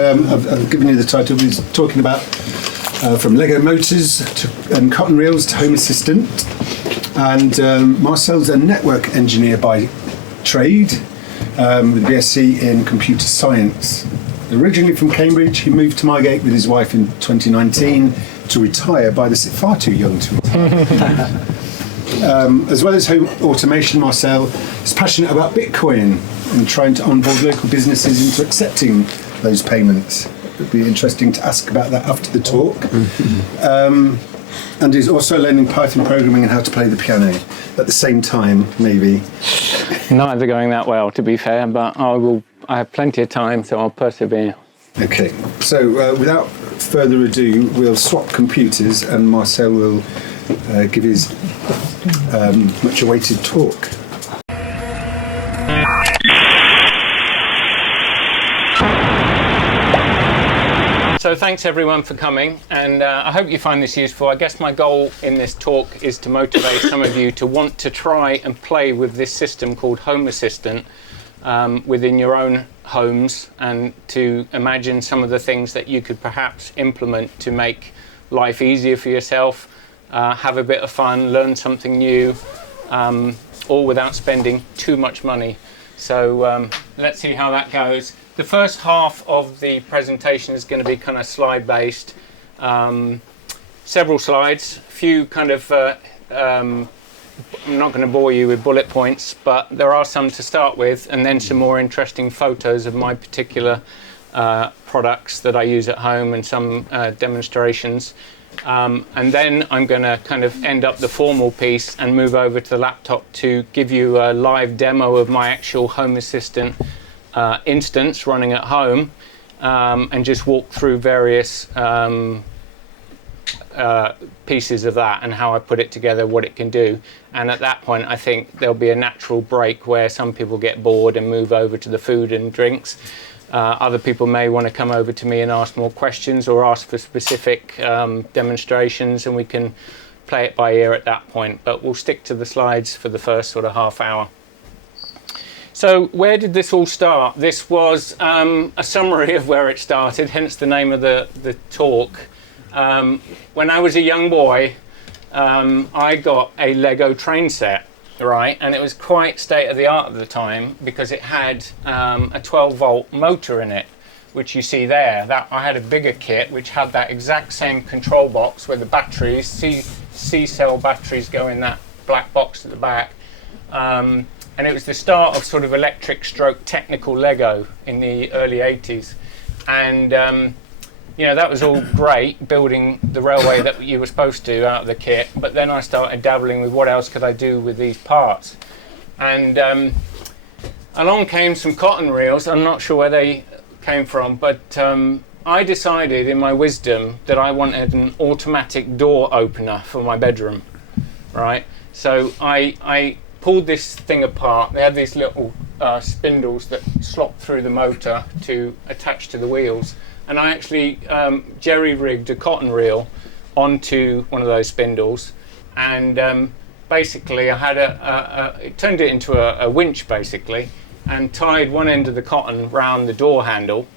I've given you the title. He's talking about from Lego motors and cotton reels to Home Assistant. And Marcel's a network engineer by trade, with a BSc in computer science. Originally from Cambridge, he moved to Margate with his wife in 2019 to retire, far too young to retire. As well as home automation, Marcel is passionate about Bitcoin and trying to onboard local businesses into accepting those payments. It would be interesting to ask about that after the talk. And he's also learning Python programming and how to play the piano at the same time, maybe. Neither going that well, to be fair, but I have plenty of time, so I'll persevere. Okay, so without further ado, we'll swap computers and Marcel will give his much awaited talk. So thanks everyone for coming, and I hope you find this useful. I guess my goal in this talk is to motivate some of you to want to try and play with this system called Home Assistant within your own homes, and to imagine some of the things that you could perhaps implement to make life easier for yourself, have a bit of fun, learn something new, all without spending too much money. So let's see how that goes. The first half of the presentation is going to be kind of slide based, several slides, a few kind of I'm not going to bore you with bullet points, but there are some to start with, and then some more interesting photos of my particular products that I use at home, and some demonstrations. And then I'm going to kind of end up the formal piece and move over to the laptop to give you a live demo of my actual Home Assistant instance running at home, and just walk through various pieces of that and how I put it together, what it can do. And at that point I think there'll be a natural break where some people get bored and move over to the food and drinks. Other people may want to come over to me and ask more questions, or ask for specific demonstrations, and we can play it by ear at that point. But we'll stick to the slides for the first sort of half hour. So where did this all start? This was a summary of where it started, hence the name of the talk. When I was a young boy, I got a Lego train set, right? And it was quite state-of-the-art at the time, because it had a 12-volt motor in it, which you see there. That I had a bigger kit which had that exact same control box where the batteries, C-cell batteries, go in that black box at the back. And it was the start of sort of electric stroke technical Lego in the early 80s. And you know, that was all great, building the railway that you were supposed to out of the kit. But then I started dabbling with what else could I do with these parts. And along came some cotton reels. I'm not sure where they came from, but I decided in my wisdom that I wanted an automatic door opener for my bedroom, right? So I pulled this thing apart. They had these little spindles that slot through the motor to attach to the wheels. And I actually jerry-rigged a cotton reel onto one of those spindles, and basically I had it turned it into a winch basically, and tied one end of the cotton round the door handle.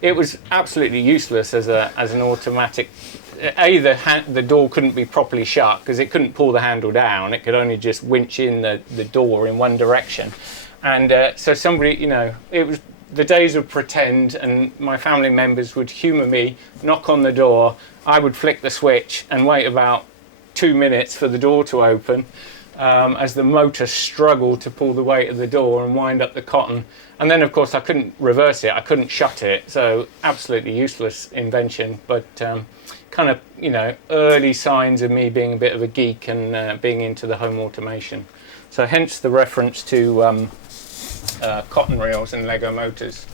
It was absolutely useless as an automatic. The door couldn't be properly shut because it couldn't pull the handle down. It could only just winch in the door in one direction. And so somebody, you know, it was the days of pretend, and my family members would humour me, knock on the door, I would flick the switch and wait about 2 minutes for the door to open, as the motor struggled to pull the weight of the door and wind up the cotton. And then of course I couldn't reverse it, I couldn't shut it, so absolutely useless invention, but kind of, you know, early signs of me being a bit of a geek and being into the home automation. So hence the reference to cotton reels and Lego motors.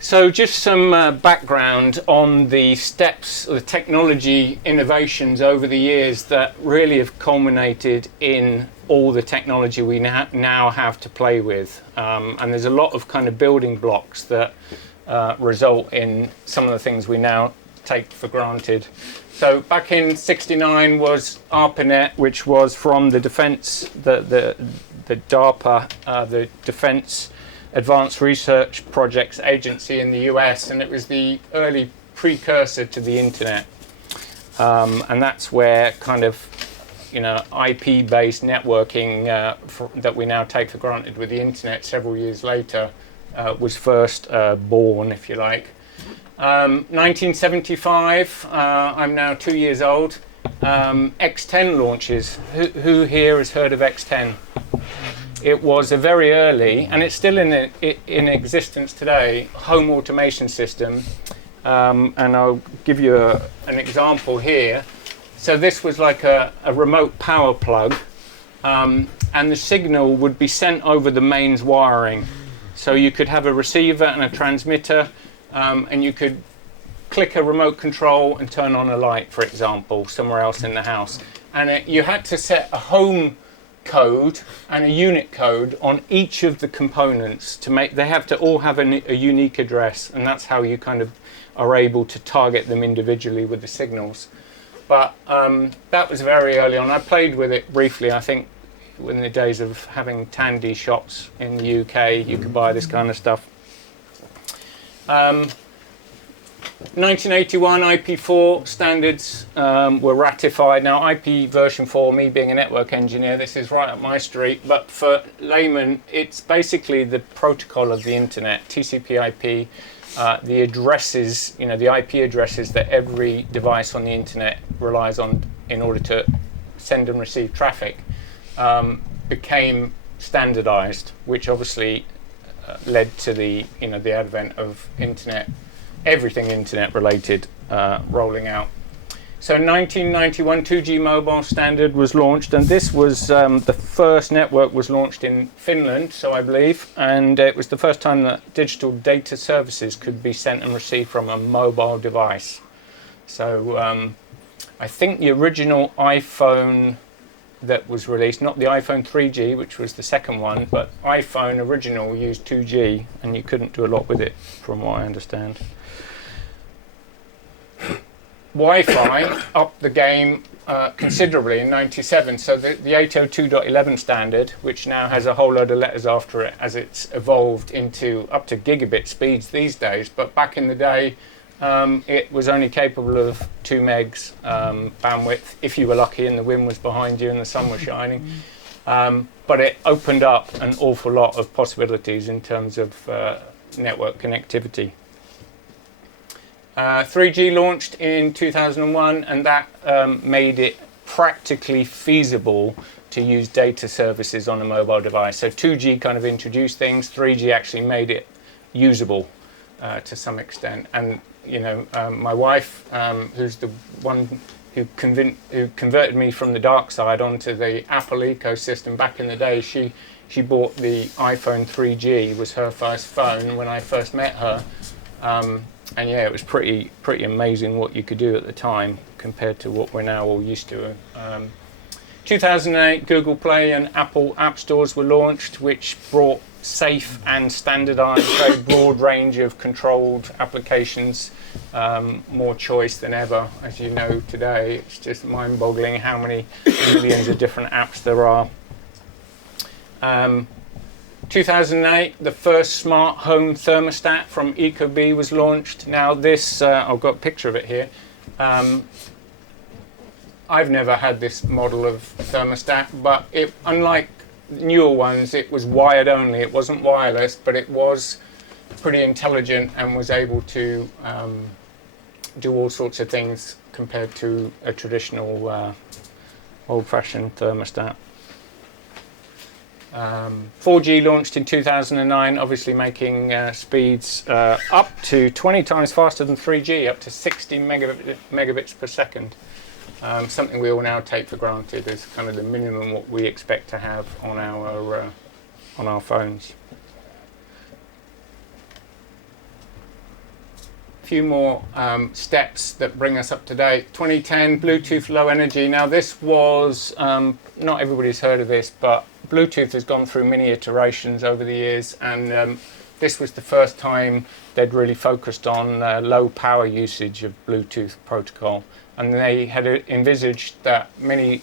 So just some background on the steps, the technology innovations over the years that really have culminated in all the technology we now have to play with. And there's a lot of kind of building blocks that result in some of the things we now take for granted. So back in '69 was ARPANET, which was from the defense, the DARPA, the Defense advanced research projects agency in the US, and it was the early precursor to the internet. And that's where kind of, IP-based networking that we now take for granted with the internet several years later was first born, if you like. 1975, I'm now 2 years old. X10 launches. Who here has heard of X10? It was a very early, and it's still in existence today, home automation system. And I'll give you an example here. So this was like a remote power plug, and the signal would be sent over the mains wiring. So you could have a receiver and a transmitter, and you could click a remote control and turn on a light, for example, somewhere else in the house. And you had to set a home code and a unit code on each of the components to make, they have to all have a unique address, and that's how you kind of are able to target them individually with the signals. But that was very early on. I played with it briefly. I think in the days of having Tandy shops in the UK, you could buy this kind of stuff. 1981 IP4 standards were ratified. Now IP version 4, me being a network engineer, this is right up my street, but for laymen it's basically the protocol of the internet, TCP/IP, the addresses, the IP addresses that every device on the internet relies on in order to send and receive traffic, became standardized, which obviously led to the the advent of internet, everything internet related, rolling out. So in 1991, 2G mobile standard was launched, and this was the first network was launched in Finland, so I believe, and it was the first time that digital data services could be sent and received from a mobile device. So I think the original iPhone that was released, not the iPhone 3G, which was the second one, but iPhone original used 2G, and you couldn't do a lot with it, from what I understand. Wi-Fi upped the game considerably in '97. So the 802.11 standard, which now has a whole load of letters after it as it's evolved into up to gigabit speeds these days. But back in the day, it was only capable of 2 megs bandwidth, if you were lucky and the wind was behind you and the sun was shining. But it opened up an awful lot of possibilities in terms of network connectivity. 3G launched in 2001, and that made it practically feasible to use data services on a mobile device. So 2G kind of introduced things, 3G actually made it usable to some extent. And my wife, who's the one who converted me from the dark side onto the Apple ecosystem back in the day, she bought the iPhone 3G, was her first phone when I first met her. And yeah, it was pretty amazing what you could do at the time compared to what we're now all used to. 2008, Google Play and Apple App Stores were launched, which brought safe and standardized, very broad range of controlled applications, more choice than ever. As you know today, it's just mind-boggling how many millions of different apps there are. 2008, the first smart home thermostat from Ecobee was launched. Now this, I've got a picture of it here. I've never had this model of thermostat, but unlike newer ones, it was wired only. It wasn't wireless, but it was pretty intelligent and was able to do all sorts of things compared to a traditional old-fashioned thermostat. 4G launched in 2009, obviously making speeds up to 20 times faster than 3G, up to 60 megabits per second. Something we all now take for granted as kind of the minimum what we expect to have on our phones. A few more steps that bring us up to date. 2010, Bluetooth Low Energy. Now this was, not everybody's heard of this, but Bluetooth has gone through many iterations over the years, and this was the first time they'd really focused on low power usage of Bluetooth protocol. And they had envisaged that many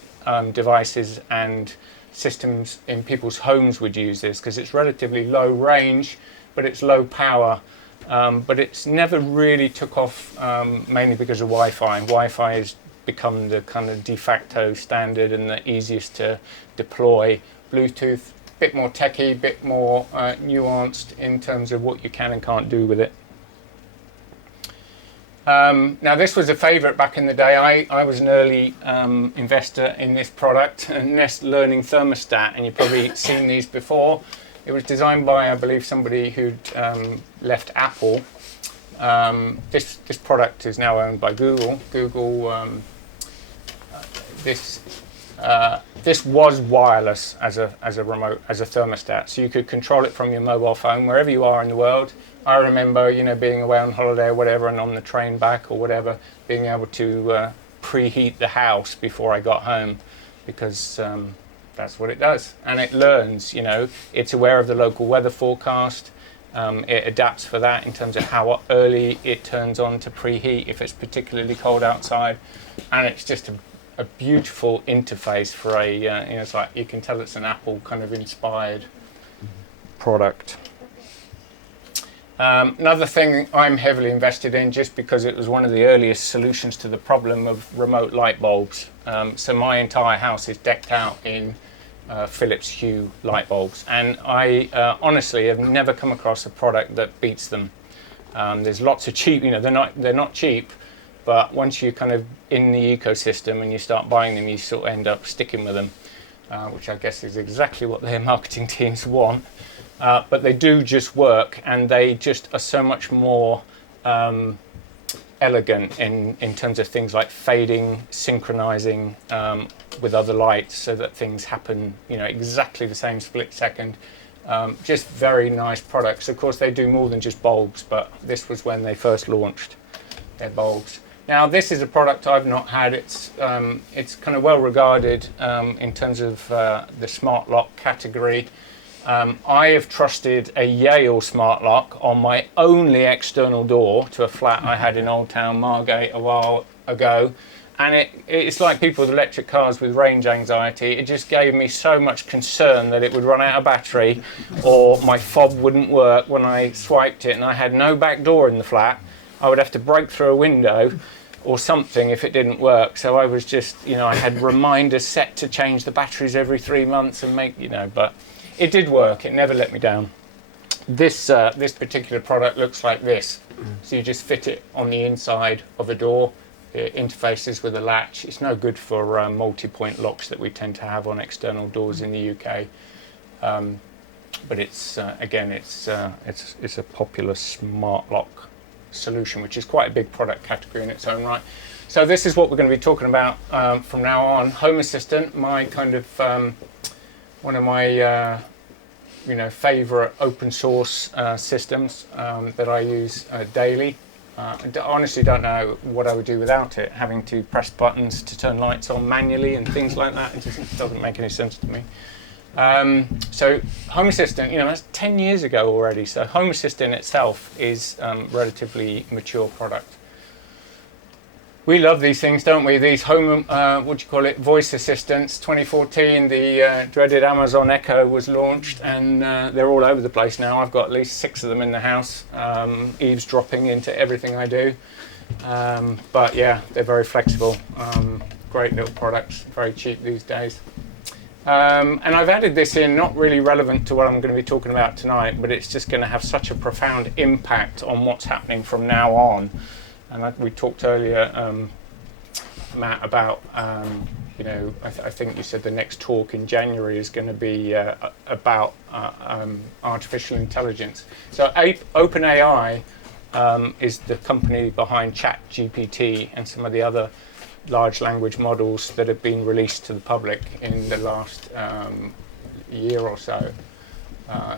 devices and systems in people's homes would use this, because it's relatively low range, but it's low power. But it's never really took off, mainly because of Wi-Fi. And Wi-Fi has become the kind of de facto standard and the easiest to deploy. Bluetooth, a bit more techie, a bit more nuanced in terms of what you can and can't do with it. Now, this was a favorite back in the day. I was an early investor in this product, a Nest Learning Thermostat, and you've probably seen these before. It was designed by, I believe, somebody who'd left Apple. This product is now owned by Google. This was wireless as a remote, as a thermostat, so you could control it from your mobile phone wherever you are in the world. I remember, being away on holiday or whatever, and on the train back or whatever, being able to preheat the house before I got home, because that's what it does, and it learns. It's aware of the local weather forecast. It adapts for that in terms of how early it turns on to preheat if it's particularly cold outside, and it's just a beautiful interface for it's like, you can tell it's an Apple kind of inspired product. Another thing I'm heavily invested in, just because it was one of the earliest solutions to the problem of remote light bulbs. So my entire house is decked out in Philips Hue light bulbs, and I honestly have never come across a product that beats them. There's lots of cheap, they're not cheap, but once you're kind of in the ecosystem and you start buying them, you sort of end up sticking with them, which I guess is exactly what their marketing teams want. But they do just work, and they just are so much more elegant in terms of things like fading, synchronizing with other lights, so that things happen, exactly the same split second. Just very nice products. Of course, they do more than just bulbs, but this was when they first launched their bulbs. Now, this is a product I've not had. It's kind of well regarded in terms of the smart lock category. I have trusted a Yale smart lock on my only external door to a flat I had in Old Town Margate a while ago, and it's like people with electric cars with range anxiety. It just gave me so much concern that it would run out of battery, or my fob wouldn't work when I swiped it, and I had no back door in the flat. I would have to break through a window or something if it didn't work. So I was just, I had reminders set to change the batteries every 3 months and but it did work. It never let me down. This particular product looks like this. So you just fit it on the inside of a door. It interfaces with a latch. It's no good for multi-point locks that we tend to have on external doors in the UK. But it's again, it's a popular smart lock solution, which is quite a big product category in its own right. So this is what we're going to be talking about from now on. Home Assistant, my kind of one of my favorite open source systems that I use daily. I honestly don't know what I would do without it, having to press buttons to turn lights on manually and things like that. It just doesn't make any sense to me. So Home Assistant, that's 10 years ago already. So Home Assistant itself is a relatively mature product. We love these things, don't we? These home, voice assistants. 2014, the dreaded Amazon Echo was launched, and they're all over the place now. I've got at least 6 of them in the house, eavesdropping into everything I do. But yeah, they're very flexible. Great little products, very cheap these days. And I've added this in, not really relevant to what I'm going to be talking about tonight, but it's just going to have such a profound impact on what's happening from now on. And we talked earlier, Matt, about, I think you said the next talk in January is going to be about artificial intelligence. So OpenAI is the company behind ChatGPT and some of the other large language models that have been released to the public in the last year or so.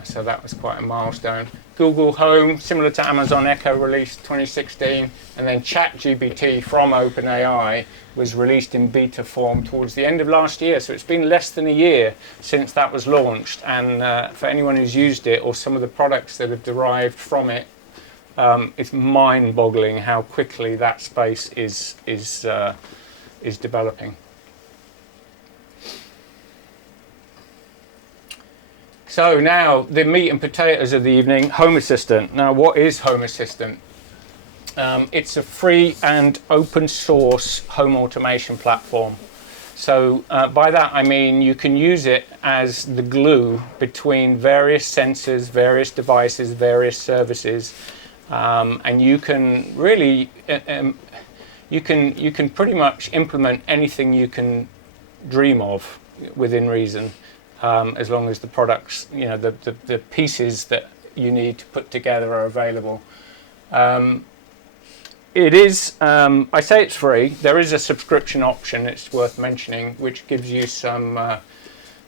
So that was quite a milestone. Google Home, similar to Amazon Echo, released 2016, and then ChatGPT from OpenAI was released in beta form towards the end of last year. So it's been less than a year since that was launched, and for anyone who's used it or some of the products that have derived from it, it's mind-boggling how quickly that space is developing. So now the meat and potatoes of the evening, Home Assistant. Now what is Home Assistant? It's a free and open source home automation platform. So by that I mean you can use it as the glue between various sensors, various devices, various services, and you can really you can pretty much implement anything you can dream of within reason, as long as the products, you know, the pieces that you need to put together are available. It is, I say it's free. There is a subscription option, it's worth mentioning, which gives you some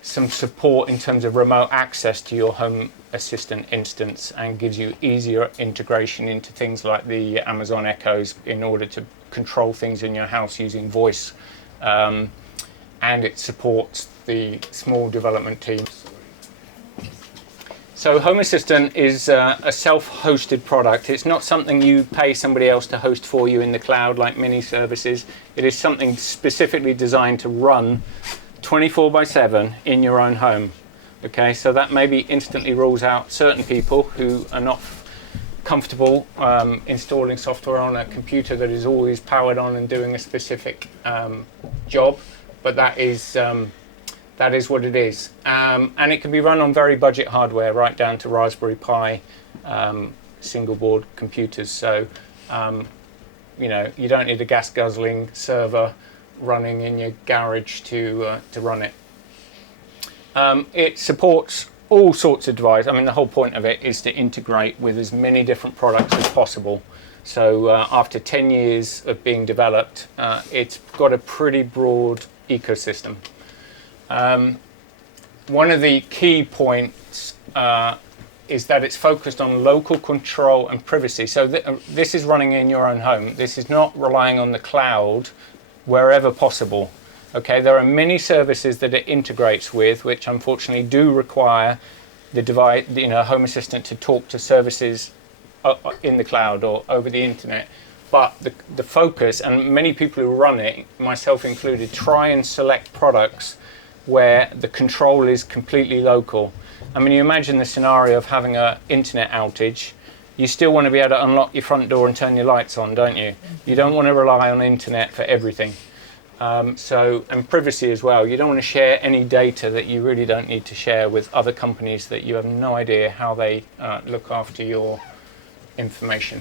support in terms of remote access to your Home Assistant instance and gives you easier integration into things like the Amazon Echoes in order to control things in your house using voice. And it supports the small development teams. So Home Assistant is a self-hosted product. It's not something you pay somebody else to host for you in the cloud like mini services. It is something specifically designed to run 24/7 in your own home. Okay, so that maybe instantly rules out certain people who are not comfortable installing software on a computer that is always powered on and doing a specific job, but that is what it is. And it can be run on very budget hardware, right down to Raspberry Pi single board computers. So, you know, you don't need a gas guzzling server running in your garage to run it. It supports all sorts of devices. I mean, the whole point of it is to integrate with as many different products as possible. So after 10 years of being developed, it's got a pretty broad ecosystem. One of the key points is that it's focused on local control and privacy. So this is running in your own home. This is not relying on the cloud wherever possible. Okay, there are many services that it integrates with, which unfortunately do require the device, you know, Home Assistant to talk to services in the cloud or over the internet. But the focus, and many people who run it, myself included, try and select products where the control is completely local. I mean, you imagine the scenario of having an internet outage. You still want to be able to unlock your front door and turn your lights on, don't you? You don't want to rely on internet for everything. And privacy as well. You don't want to share any data that you really don't need to share with other companies that you have no idea how they look after your information.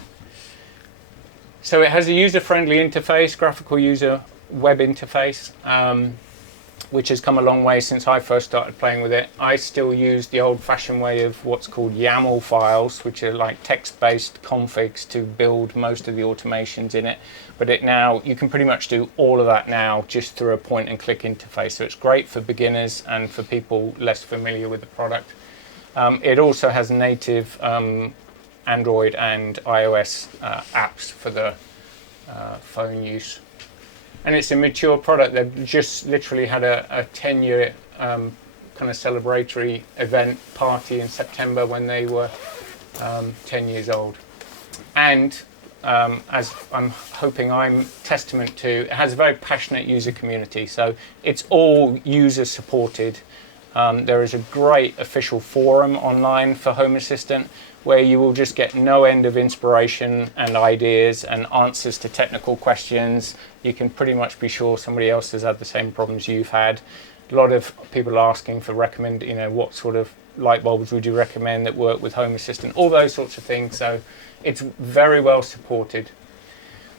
So it has a user-friendly interface, graphical user web interface, which has come a long way since I first started playing with it. I still use the old-fashioned way of what's called YAML files, which are like text-based configs to build most of the automations in it. But you can pretty much do all of that now just through a point-and-click interface. So it's great for beginners and for people less familiar with the product. It also has native Android and iOS apps for the phone use. And it's a mature product. They've just literally had a 10-year kind of celebratory event party in September when they were 10 years old. And as I'm hoping I'm testament to, it has a very passionate user community. So it's all user supported. There is a great official forum online for Home Assistant where you will just get no end of inspiration and ideas and answers to technical questions. You can pretty much be sure somebody else has had the same problems you've had. A lot of people asking for what sort of light bulbs would you recommend that work with Home Assistant, all those sorts of things. So it's very well supported.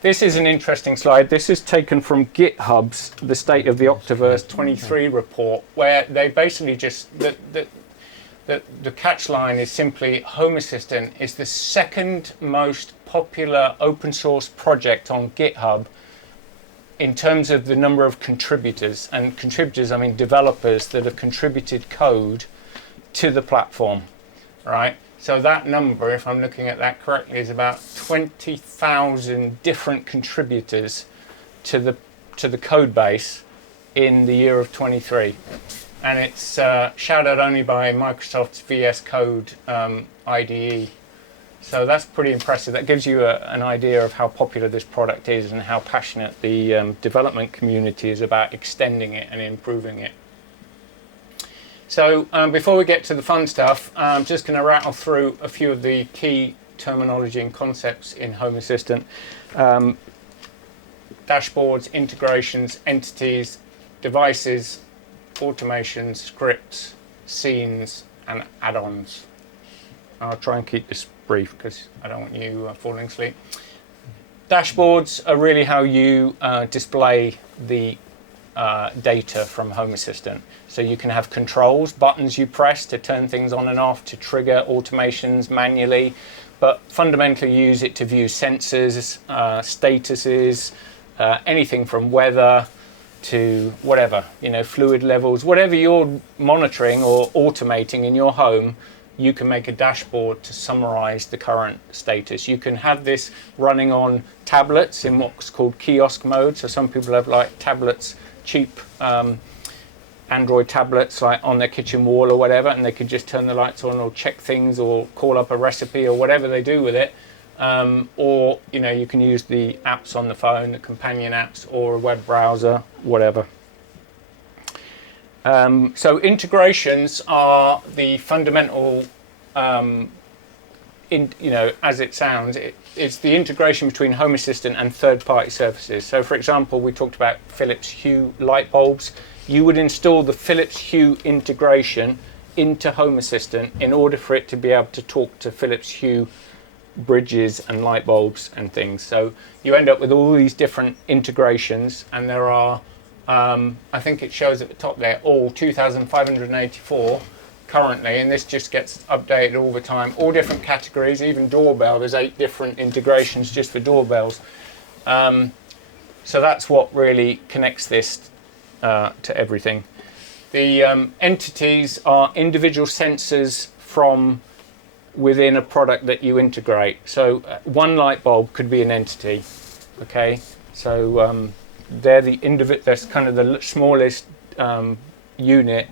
This is an interesting slide. This is taken from GitHub's The State of the Octaverse 23 report, where they basically just, the catch line is simply Home Assistant is the second most popular open source project on GitHub in terms of the number of contributors. And contributors, I mean developers that have contributed code to the platform, right? So that number, if I'm looking at that correctly, is about 20,000 different contributors to the code base in the year of 23. And it's shadowed only by Microsoft's VS Code IDE. So that's pretty impressive. That gives you an idea of how popular this product is and how passionate the development community is about extending it and improving it. So before we get to the fun stuff, I'm just going to rattle through a few of the key terminology and concepts in Home Assistant. Dashboards, integrations, entities, devices, automations, scripts, scenes, and add-ons. I'll try and keep this brief because I don't want you falling asleep. Dashboards are really how you display the data from Home Assistant. So you can have controls, buttons you press to turn things on and off, to trigger automations manually, but fundamentally use it to view sensors, statuses, anything from weather to whatever, fluid levels, whatever you're monitoring or automating in your home. You can make a dashboard to summarize the current status. You can have this running on tablets in what's called kiosk mode. So some people have like tablets, cheap Android tablets like on their kitchen wall or whatever, and they can just turn the lights on or check things or call up a recipe or whatever they do with it. Or you can use the apps on the phone, the companion apps, or a web browser, whatever. So integrations are the fundamental, as it sounds, it's the integration between Home Assistant and third-party services. So for example, we talked about Philips Hue light bulbs. You would install the Philips Hue integration into Home Assistant in order for it to be able to talk to Philips Hue bridges and light bulbs and things. So you end up with all these different integrations, and there are I think it shows at the top there, all 2,584 currently, and this just gets updated all the time. All different categories, even doorbell. There's 8 different integrations just for doorbells. So that's what really connects this to everything. The entities are individual sensors from within a product that you integrate. So one light bulb could be an entity. Okay, so they're that's kind of the smallest unit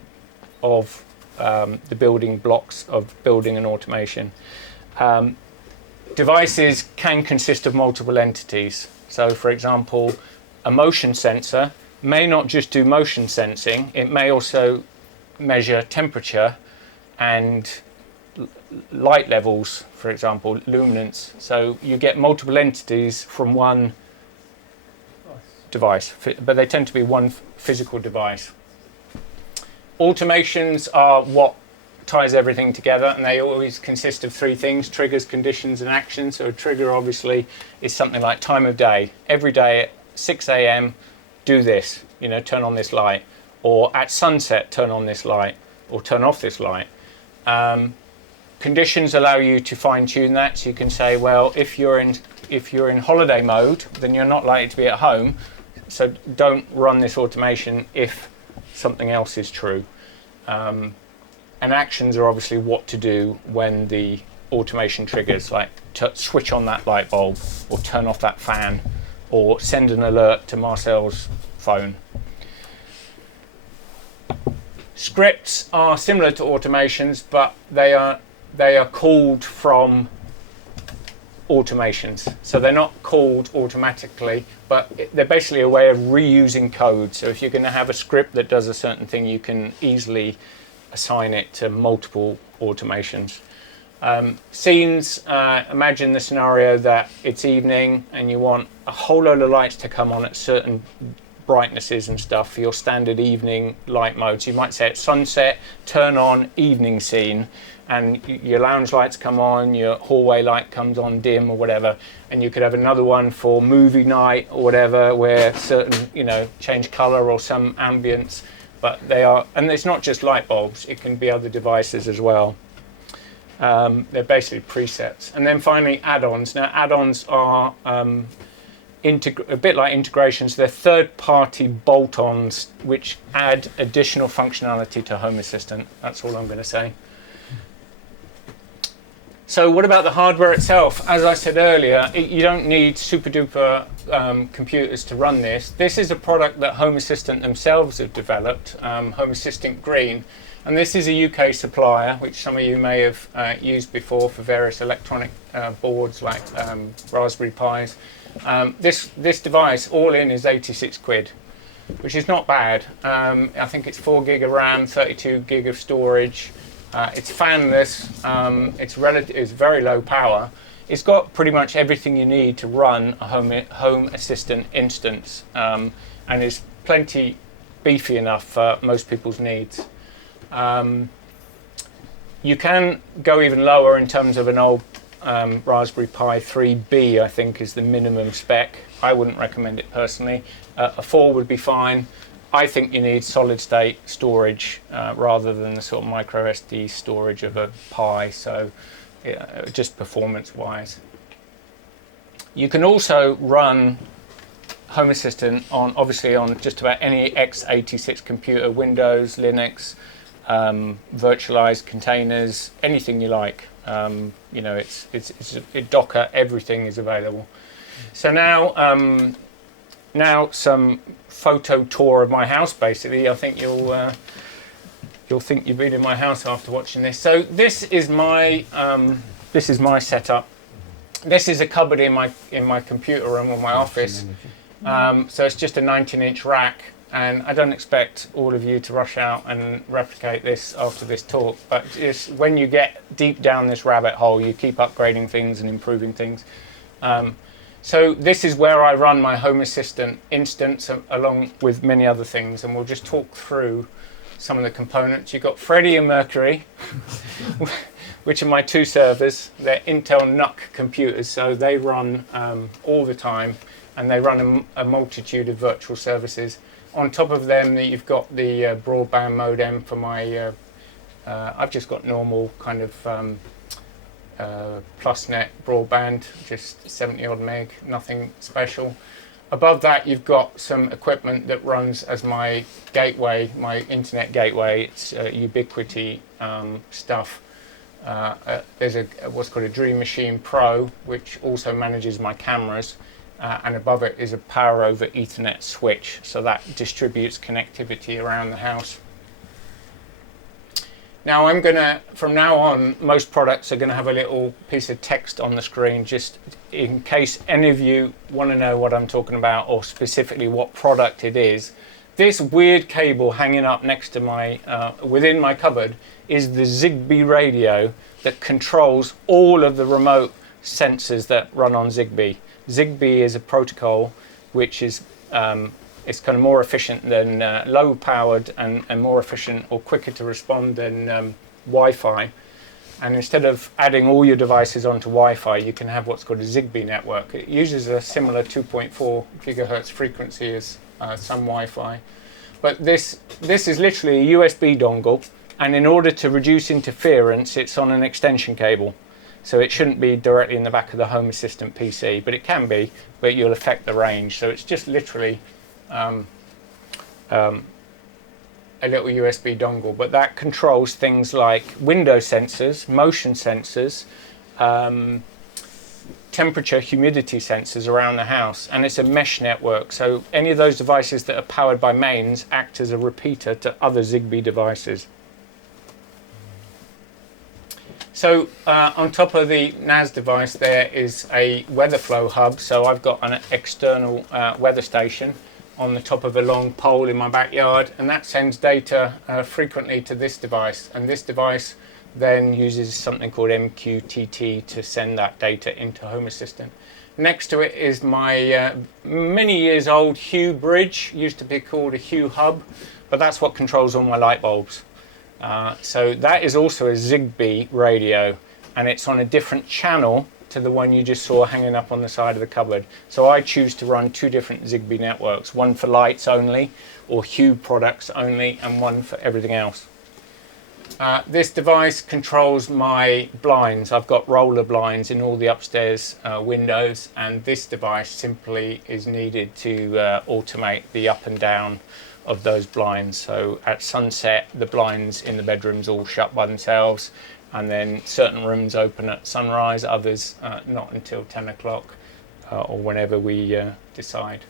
of the building blocks of building an automation. Devices can consist of multiple entities. So for example, a motion sensor may not just do motion sensing, it may also measure temperature and light levels, for example, luminance. So you get multiple entities from one device, but they tend to be one physical device. Automations are what ties everything together, and they always consist of 3 things: triggers, conditions, and actions. So a trigger obviously is something like time of day. Every day at 6 a.m. do this, turn on this light, or at sunset turn on this light, or turn off this light. Conditions allow you to fine-tune that, so you can say, well, if you're in holiday mode, then you're not likely to be at home, so don't run this automation if something else is true. And actions are obviously what to do when the automation triggers, like switch on that light bulb, or turn off that fan, or send an alert to Marcel's phone. Scripts are similar to automations, but they are called from automations. So they're not called automatically, but they're basically a way of reusing code. So if you're going to have a script that does a certain thing, you can easily assign it to multiple automations. Scenes, imagine the scenario that it's evening and you want a whole load of lights to come on at certain brightnesses and stuff for your standard evening light modes. You might say at sunset, turn on evening scene, and your lounge lights come on, your hallway light comes on dim or whatever, and you could have another one for movie night or whatever, where certain, change color or some ambience. But they are, and it's not just light bulbs, it can be other devices as well. They're basically presets. And then finally, add-ons. Now, add-ons are a bit like integrations. They're third-party bolt-ons which add additional functionality to Home Assistant. That's all I'm going to say. So what about the hardware itself? As I said earlier, you don't need super-duper computers to run this. This is a product that Home Assistant themselves have developed, Home Assistant Green. And this is a UK supplier, which some of you may have used before for various electronic boards like Raspberry Pis. This device, all in, is 86 quid. which is not bad. I think it's 4 gig of RAM, 32 gig of storage. It's fanless. It's very low power. It's got pretty much everything you need to run a home assistant instance, and is plenty beefy enough for most people's needs. You can go even lower in terms of an old Raspberry Pi 3B, I think, is the minimum spec. I wouldn't recommend it personally. A 4 would be fine. I think you need solid state storage rather than the sort of micro SD storage of a Pi, so just performance wise. You can also run Home Assistant obviously on just about any x86 computer, Windows, Linux, virtualized containers, anything you like. It's Docker, everything is available. So now some photo tour of my house. Basically, I think you'll think you've been in my house after watching this. So this is my setup. This is a cupboard in my computer room or my office. So it's just a 19-inch rack, and I don't expect all of you to rush out and replicate this after this talk, but just when you get deep down this rabbit hole, you keep upgrading things and improving things. So this is where I run my Home Assistant instance along with many other things, and we'll just talk through some of the components. You've got Freddie and Mercury, which are my two servers. They're Intel NUC computers, so they run all the time, and they run a multitude of virtual services. On top of them, you've got the broadband modem for my, I've just got normal kind of PlusNet broadband, just 70 odd meg, nothing special. Above that, you've got some equipment that runs as my gateway, my internet gateway. It's Ubiquiti stuff. There's what's called a Dream Machine Pro, which also manages my cameras. And above it is a power over Ethernet switch, so that distributes connectivity around the house. Now from now on, most products are going to have a little piece of text on the screen, just in case any of you want to know what I'm talking about, or specifically what product it is. This weird cable hanging up next to my, within my cupboard, is the Zigbee radio that controls all of the remote sensors that run on Zigbee. Zigbee is a protocol which is it's kind of more efficient than low powered and more efficient or quicker to respond than Wi-Fi. And instead of adding all your devices onto Wi-Fi, you can have what's called a Zigbee network. It uses a similar 2.4 gigahertz frequency as some Wi-Fi. But this is literally a USB dongle, and in order to reduce interference, it's on an extension cable. So it shouldn't be directly in the back of the Home Assistant PC, but it can be, but you'll affect the range. So it's just literally a little USB dongle, but that controls things like window sensors, motion sensors, temperature, humidity sensors around the house, and it's a mesh network. So any of those devices that are powered by mains act as a repeater to other Zigbee devices. So on top of the NAS device, there is a weather flow hub. So I've got an external weather station on the top of a long pole in my backyard, and that sends data frequently to this device. And this device then uses something called MQTT to send that data into Home Assistant. Next to it is my many years old Hue bridge, used to be called a Hue hub, but that's what controls all my light bulbs. So that is also a Zigbee radio, and it's on a different channel to the one you just saw hanging up on the side of the cupboard. So I choose to run two different Zigbee networks, one for lights only, or Hue products only, and one for everything else. This device controls my blinds. I've got roller blinds in all the upstairs windows, and this device simply is needed to automate the up and down of those blinds. So at sunset, the blinds in the bedrooms all shut by themselves, and then certain rooms open at sunrise, others not until 10 o'clock or whenever we decide.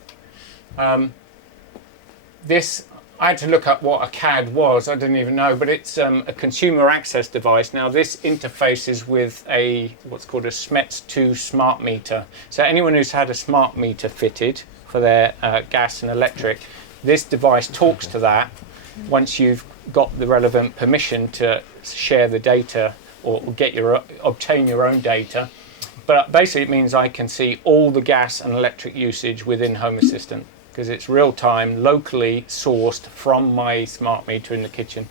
This, I had to look up what a CAD was, I didn't even know, but it's a consumer access device. Now this interfaces with what's called a SMETS2 smart meter. So anyone who's had a smart meter fitted for their gas and electric, This device talks to that once you've got the relevant permission to share the data or obtain your own data. But basically it means I can see all the gas and electric usage within Home Assistant, because it's real time, locally sourced from my smart meter in the kitchen,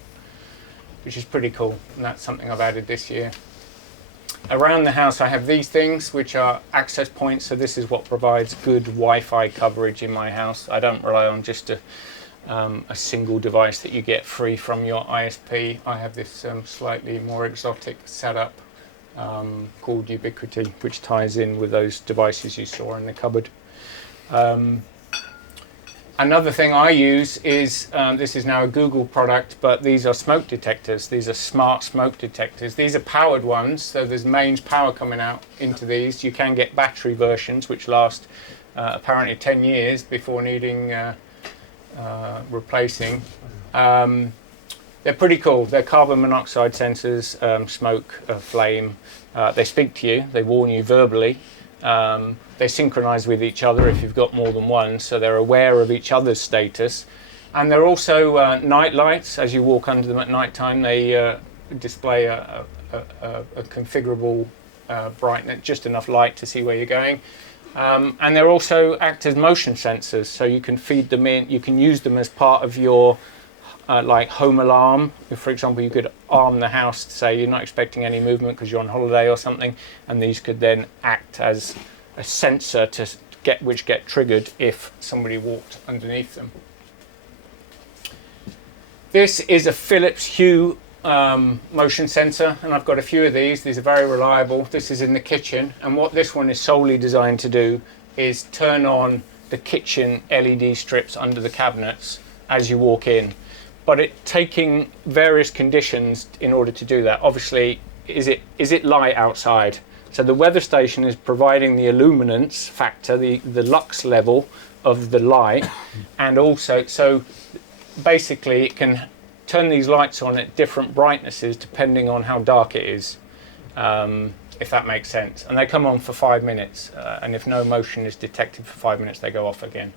which is pretty cool. And that's something I've added this year. Around the house I have these things, which are access points. So this is what provides good Wi-Fi coverage in my house. I don't rely on just a single device that you get free from your ISP. I have this slightly more exotic setup called Ubiquity, which ties in with those devices you saw in the cupboard. Another thing I use is, this is now a Google product, but these are smoke detectors. These are smart smoke detectors. These are powered ones, so there's mains power coming out into these. You can get battery versions, which last apparently 10 years before needing replacing. They're pretty cool. They're carbon monoxide sensors, smoke, flame. They speak to you, they warn you verbally. They synchronize with each other if you've got more than one, so they're aware of each other's status. And they're also night lights. As you walk under them at night time, they display a configurable brightness, just enough light to see where you're going. And they also act as motion sensors, so you can feed them in. You can use them as part of your like home alarm. If, for example, you could arm the house to say you're not expecting any movement because you're on holiday or something, and these could then act as a sensor to get triggered if somebody walked underneath them. This is a Philips Hue motion sensor, and I've got a few of these. These are very reliable. This is in the kitchen, and what this one is solely designed to do is turn on the kitchen LED strips under the cabinets as you walk in. But it's taking various conditions in order to do that. Obviously, is it light outside? So the weather station is providing the illuminance factor, the lux level of the light, and also, so basically it can turn these lights on at different brightnesses depending on how dark it is, if that makes sense. And they come on for 5 minutes, and if no motion is detected for 5 minutes, they go off again.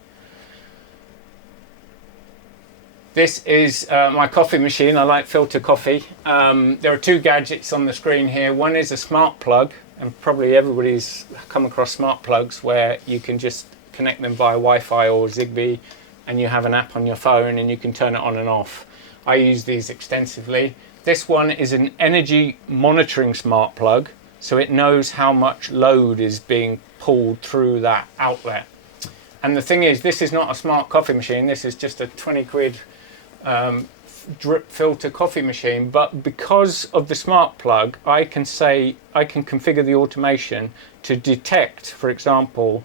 This is my coffee machine. I like filter coffee. There are two gadgets on the screen here. One is a smart plug, and probably everybody's come across smart plugs where you can just connect them via Wi-Fi or Zigbee, and you have an app on your phone and you can turn it on and off. I use these extensively. This one is an energy monitoring smart plug, so it knows how much load is being pulled through that outlet. And the thing is, this is not a smart coffee machine. This is just a 20 quid drip filter coffee machine, but because of the smart plug, I can configure the automation to detect, for example,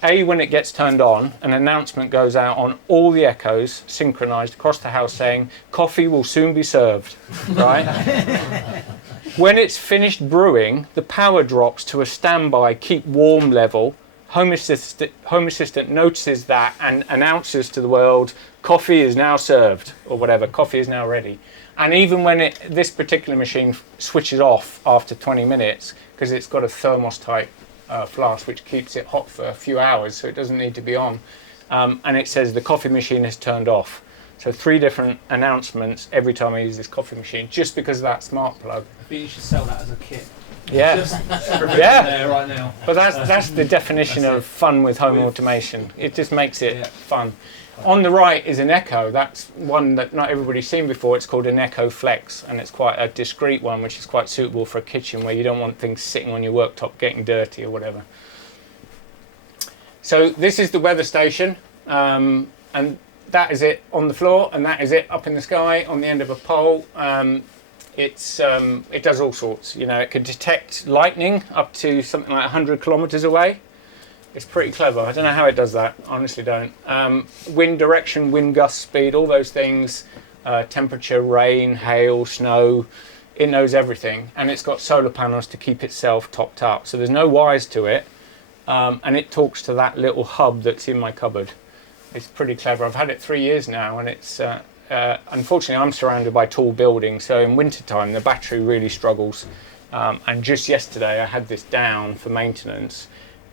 when it gets turned on, an announcement goes out on all the echoes synchronized across the house saying coffee will soon be served, right? When it's finished brewing, the power drops to a standby keep warm level. Home Assistant notices that and announces to the world, coffee is now served, or whatever, coffee is now ready. And even when this particular machine switches off after 20 minutes, because it's got a thermos type flask which keeps it hot for a few hours, so it doesn't need to be on, and it says the coffee machine is turned off. So 3 different announcements every time I use this coffee machine, just because of that smart plug. I think you should sell that as a kit. Yeah, Just there right now. But that's the definition of fun with home automation. It just makes it fun. On the right is an Echo. That's one that not everybody's seen before. It's called an Echo Flex, and it's quite a discreet one, which is quite suitable for a kitchen where you don't want things sitting on your worktop getting dirty or whatever. So this is the weather station, and that is it on the floor, and that is it up in the sky on the end of a pole. It does all sorts. You know, it can detect lightning up to something like 100 kilometers away. It's pretty clever. I don't know how it does that. Honestly, don't. Wind direction, wind gust speed, all those things. Temperature, rain, hail, snow. It knows everything, and it's got solar panels to keep itself topped up. So there's no wires to it, and it talks to that little hub that's in my cupboard. It's pretty clever. I've had it 3 years now, and it's. Unfortunately, I'm surrounded by tall buildings, so in wintertime the battery really struggles. And just yesterday I had this down for maintenance,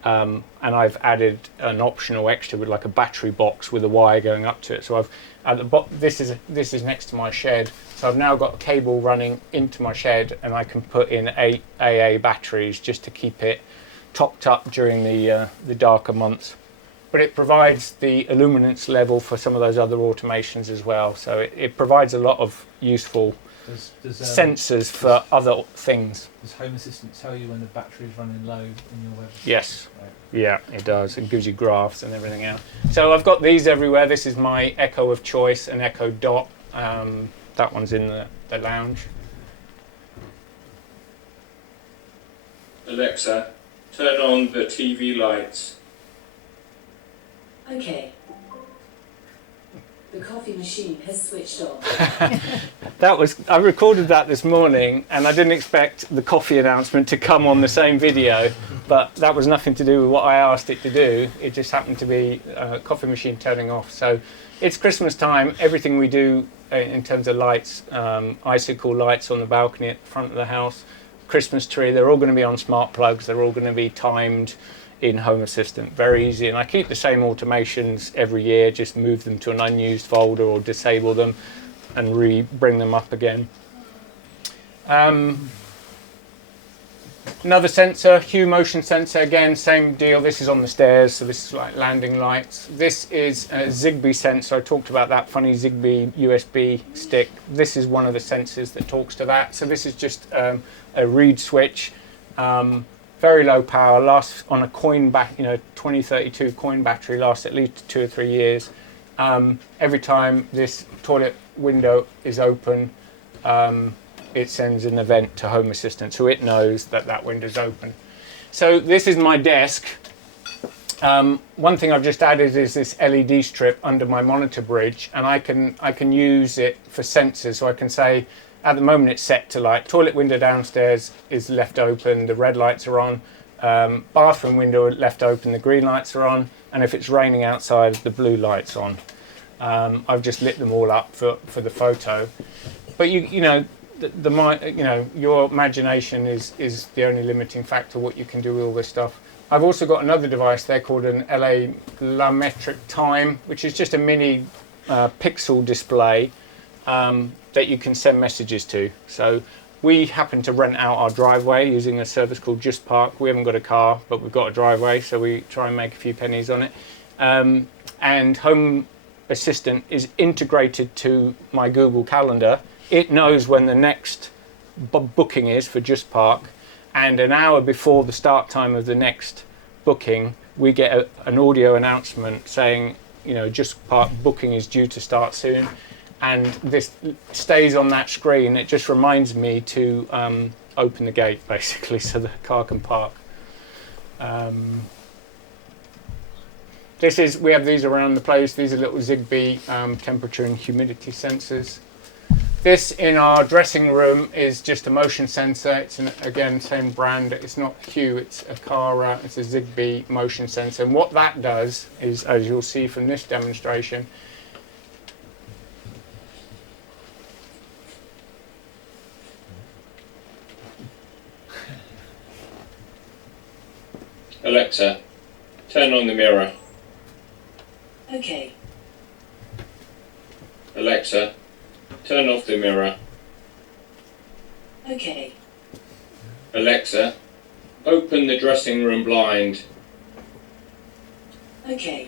and I've added an optional extra with like a battery box with a wire going up to it. So I've at the this is next to my shed. So I've now got a cable running into my shed, and I can put in 8 AA batteries just to keep it topped up during the darker months. But it provides the illuminance level for some of those other automations as well. So it provides a lot of useful sensors for other things. Does Home Assistant tell you when the battery is running low in your web? Yes. Right. Yeah, it does. It gives you graphs and everything else. So I've got these everywhere. This is my Echo of choice, an Echo Dot. That one's in the lounge. Alexa, turn on the TV lights. Okay. The coffee machine has switched off. I recorded that this morning, and I didn't expect the coffee announcement to come on the same video, but that was nothing to do with what I asked it to do. It just happened to be a coffee machine turning off. So it's Christmas time. Everything we do in terms of lights, icicle lights on the balcony at the front of the house, Christmas tree, they're all going to be on smart plugs. They're all going to be timed in Home Assistant. Very easy. And I keep the same automations every year, just move them to an unused folder or disable them and bring them up again. Another sensor, Hue motion sensor, again, same deal. This is on the stairs, so this is like landing lights. This is a Zigbee sensor. I talked about that funny Zigbee USB stick. This is one of the sensors that talks to that. So this is just a reed switch. Very low power, lasts on a coin 2032 coin battery, lasts at least 2 or 3 years. Every time this toilet window is open, it sends an event to Home Assistant, so it knows that that window's open. So this is my desk. One thing I've just added is this LED strip under my monitor bridge, and I can use it for sensors. So I can say, at the moment it's set to like toilet window downstairs is left open, the red lights are on, bathroom window left open, the green lights are on, and if it's raining outside, the blue lights on. I've just lit them all up for the photo. But your imagination is the only limiting factor what you can do with all this stuff. I've also got another device there called an LA Metric Time, which is just a mini pixel display that you can send messages to. So we happen to rent out our driveway using a service called Just Park. We haven't got a car, but we've got a driveway, so we try and make a few pennies on it. And Home Assistant is integrated to my Google Calendar. It knows when the next booking is for Just Park, and an hour before the start time of the next booking, we get an audio announcement saying, Just Park booking is due to start soon. And this stays on that screen. It just reminds me to open the gate, basically, so the car can park. We have these around the place. These are little Zigbee temperature and humidity sensors. This in our dressing room is just a motion sensor. It's again same brand. It's not Hue. It's a it's a Zigbee motion sensor. And what that does is, as you'll see from this demonstration, Alexa, turn on the mirror. Okay. Alexa, turn off the mirror. Okay. Alexa, open the dressing room blind. Okay.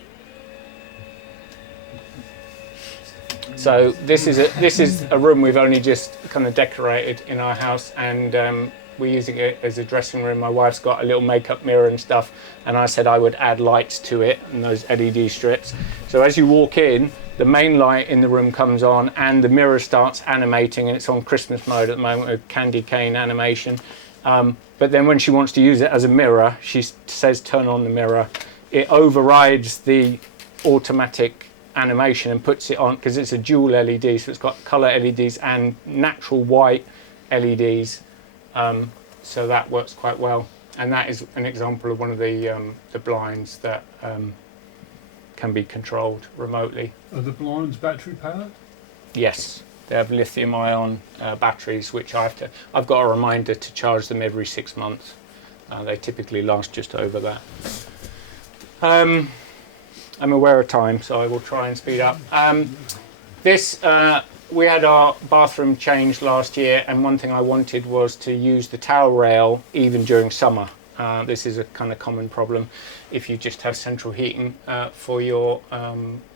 So this is a room we've only just kind of decorated in our house, and we're using it as a dressing room. My wife's got a little makeup mirror and stuff, and I said I would add lights to it and those LED strips. So as you walk in, the main light in the room comes on and the mirror starts animating, and it's on Christmas mode at the moment with candy cane animation. But then when she wants to use it as a mirror, she says turn on the mirror. It overrides the automatic animation and puts it on, because it's a dual LED, so it's got color LEDs and natural white LEDs. So that works quite well, and that is an example of one of the blinds that can be controlled remotely. Are the blinds battery powered? Yes, they have lithium-ion batteries, which I've got a reminder to charge them every 6 months. They typically last just over that. I'm aware of time, so I will try and speed up. We had our bathroom changed last year, and one thing I wanted was to use the towel rail even during summer. This is a kind of common problem if you just have central heating for your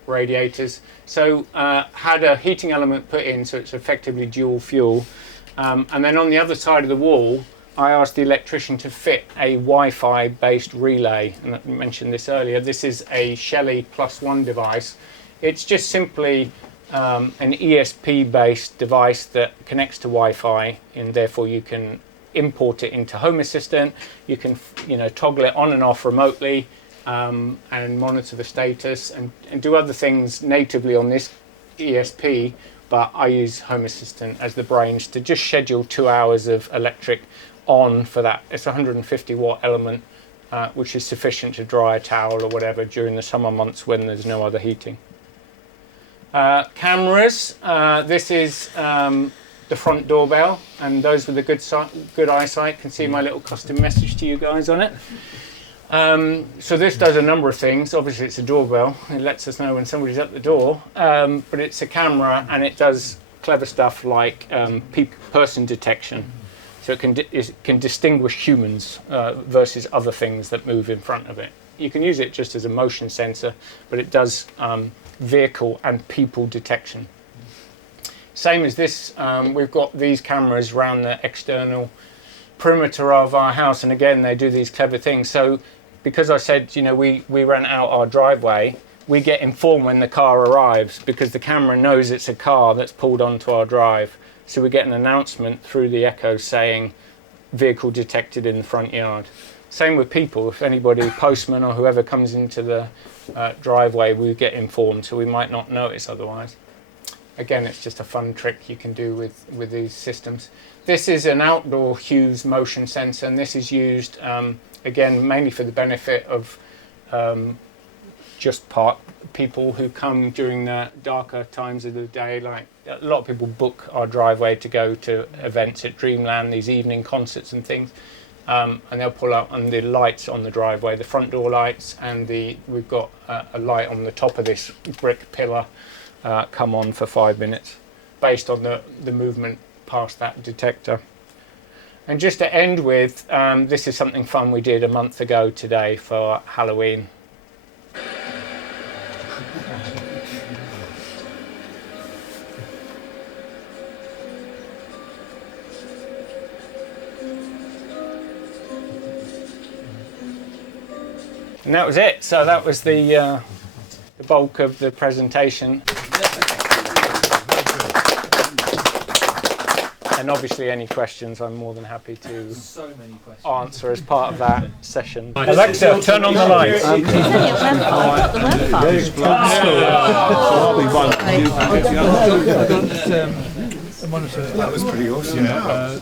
radiators. So had a heating element put in, so it's effectively dual fuel. And then on the other side of the wall, I asked the electrician to fit a Wi-Fi based relay, and I mentioned this earlier. This is a Shelly +1 device. It's just simply an ESP based device that connects to Wi-Fi, and therefore you can import it into Home Assistant. You can toggle it on and off remotely, and monitor the status and do other things natively on this ESP, but I use Home Assistant as the brains to just schedule 2 hours of electric on for that. It's a 150 watt element, which is sufficient to dry a towel or whatever during the summer months when there's no other heating. Cameras, this is the front doorbell, and those with a good eyesight can see my little custom message to you guys on it. So this does a number of things. Obviously it's a doorbell, it lets us know when somebody's at the door, but it's a camera and it does clever stuff like person detection. So it can distinguish humans versus other things that move in front of it. You can use it just as a motion sensor, but it does vehicle and people detection. Same as this, we've got these cameras around the external perimeter of our house, and again they do these clever things. So because I said we rent out our driveway, we get informed when the car arrives because the camera knows it's a car that's pulled onto our drive. So we get an announcement through the echo saying vehicle detected in the front yard. Same with people. If anybody, postman or whoever comes into the driveway, we get informed, so we might not notice otherwise. Again, it's just a fun trick you can do with these systems. This is an outdoor Hughes motion sensor, and this is used again mainly for the benefit of just people who come during the darker times of the day. Like a lot of people book our driveway to go to events at Dreamland, these evening concerts and things, and they'll pull up, and the lights on the driveway, the front door lights, and we've got a light on the top of this brick pillar come on for 5 minutes based on the movement past that detector. And just to end with, this is something fun we did a month ago today for Halloween. And that was it. So that was the bulk of the presentation. And obviously any questions I'm more than happy to answer as part of that session. Alexa, turn on the lights. That was pretty awesome. Yeah.